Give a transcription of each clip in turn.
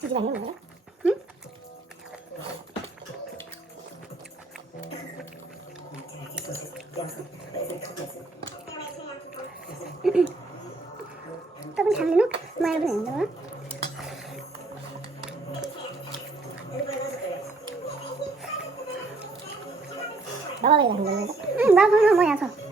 치즈 많이 먹어요? 응? 조금 잠기면 뭐 여러분 안 먹어야 하는 거예요? 응, 먹어 뭐야 서.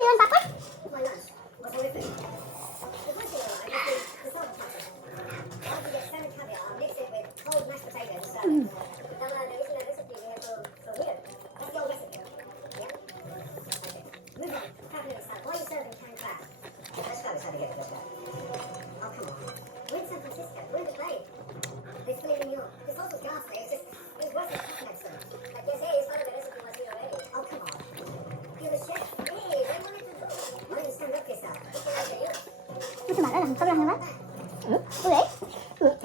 이건 바꿀? 이렇게 말아? 나 깜짝 놀라? 응? 왜? 응?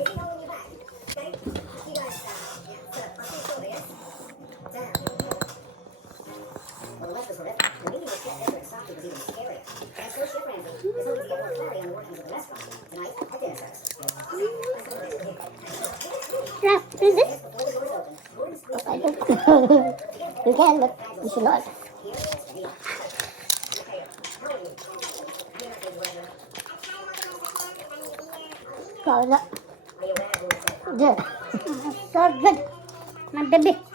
Now, is this? Oh, I don't. You can, but you should not. So good. So good. My baby.